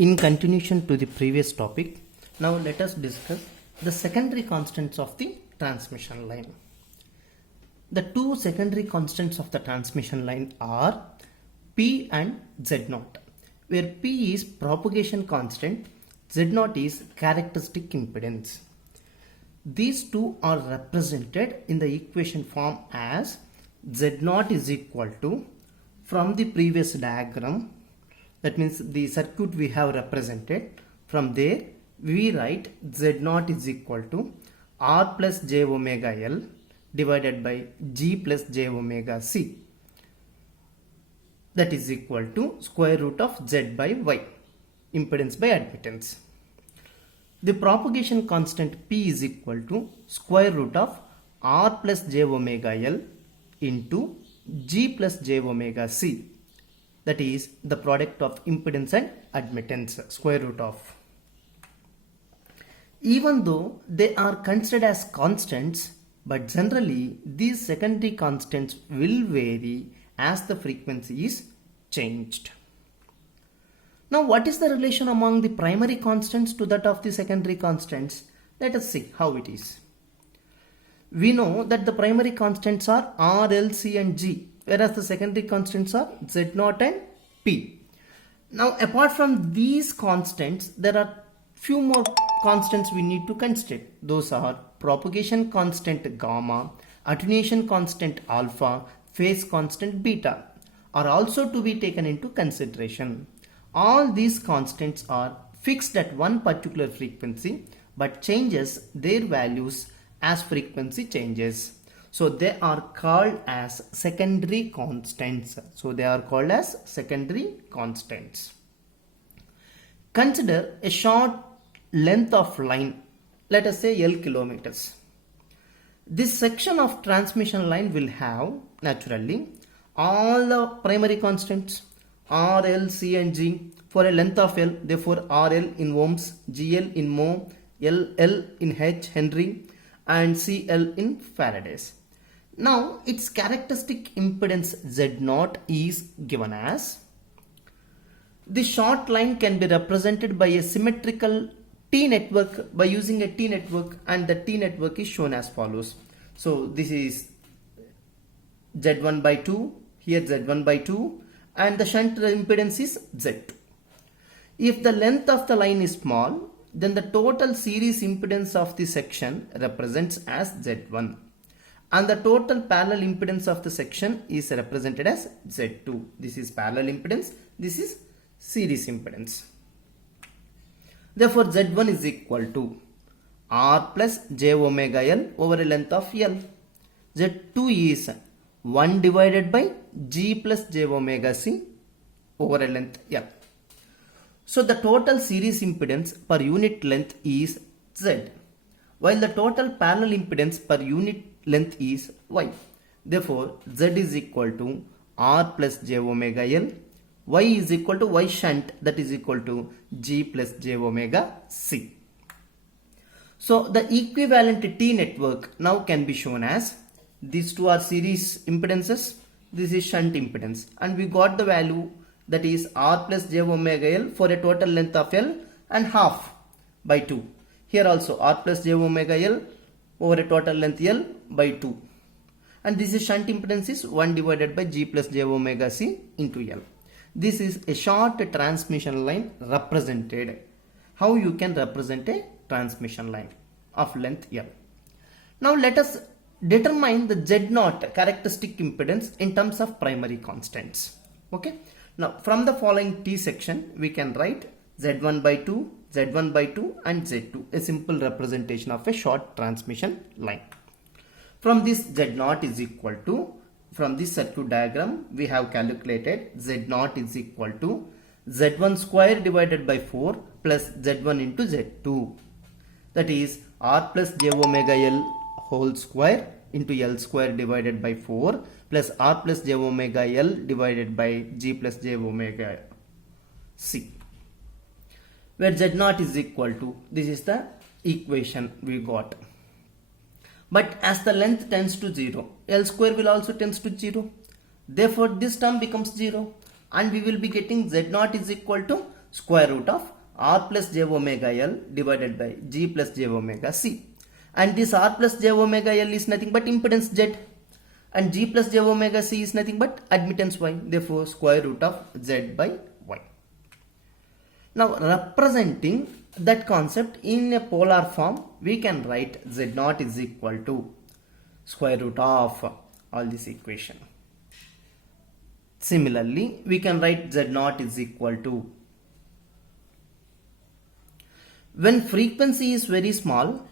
In continuation to the previous topic, now let us discuss the secondary constants of the transmission line. The two secondary constants of the transmission line are P and Z0, where P is propagation constant, Z0 is characteristic impedance. These two are represented in the equation form as Z0 is equal to, from the previous diagram, that means the circuit we have represented, from there we write Z0 is equal to R plus J omega L divided by G plus J omega C, that is equal to square root of Z by Y, impedance by admittance. The propagation constant P is equal to square root of R plus J omega L into G plus J omega C, that is the product of impedance and admittance, square root of. Even though they are considered as constants, but generally these secondary constants will vary as the frequency is changed. Now, what is the relation among the primary constants to that of the secondary constants? Let us see how it is. We know that the primary constants are R, L, C and G, whereas the secondary constants are Z0 and P. Now, apart from these constants, there are few more constants we need to consider. Those are propagation constant gamma, attenuation constant alpha, phase constant beta are also to be taken into consideration. All these constants are fixed at one particular frequency but changes their values as frequency changes. So they are called as secondary constants. Consider a short length of line, let us say L kilometers. This section of transmission line will have naturally all the primary constants R, L, C and G for a length of L. Therefore, RL in ohms, GL in mho, L in H, Henry and CL in Faradays. Now, its characteristic impedance Z0 is given as, the short line can be represented by a symmetrical T network by using a T network, and the T network is shown as follows. So, this is Z1 by 2, here Z1 by 2 and the shunt impedance is Z2. If the length of the line is small, then the total series impedance of the section represents as Z1 and the total parallel impedance of the section is represented as Z2. This is parallel impedance, this is series impedance. Therefore, Z1 is equal to R plus J omega L over a length of L. Z2 is 1 divided by G plus J omega C over a length L. So the total series impedance per unit length is Z, while the total parallel impedance per unit length is Y. Therefore, Z is equal to R plus J omega L, Y is equal to Y shunt, that is equal to G plus J omega C. So the equivalent T network now can be shown as, these two are series impedances, this is shunt impedance, and we got the value, that is R plus J omega L for a total length of L and half by 2. Here also R plus J omega L over a total length L by 2. And this is shunt impedance is 1 divided by G plus J omega C into L. This is a short transmission line represented. How you can represent a transmission line of length L. Now let us determine the Z0 characteristic impedance in terms of primary constants. Okay. Now from the following T section we can write Z1 by 2, Z1 by 2 and Z2, a simple representation of a short transmission line. From this Z0 is equal to, from this circuit diagram we have calculated Z0 is equal to Z1 square divided by 4 plus Z1 into Z2, that is R plus J omega L whole square into L square divided by 4 plus R plus J omega L divided by G plus J omega C, where Z0 is equal to, this is the equation we got. But as the length tends to 0, L square will also tends to 0. Therefore, this term becomes 0 and we will be getting Z0 is equal to square root of r plus j omega L divided by g plus j omega C. And this r plus j omega L is nothing but impedance Z, and g plus j omega C is nothing but admittance Y. Therefore, square root of Z by Y. Now, representing that concept in a polar form, we can write Z naught is equal to square root of all this equation. Similarly, we can write Z naught is equal to, when frequency is very small,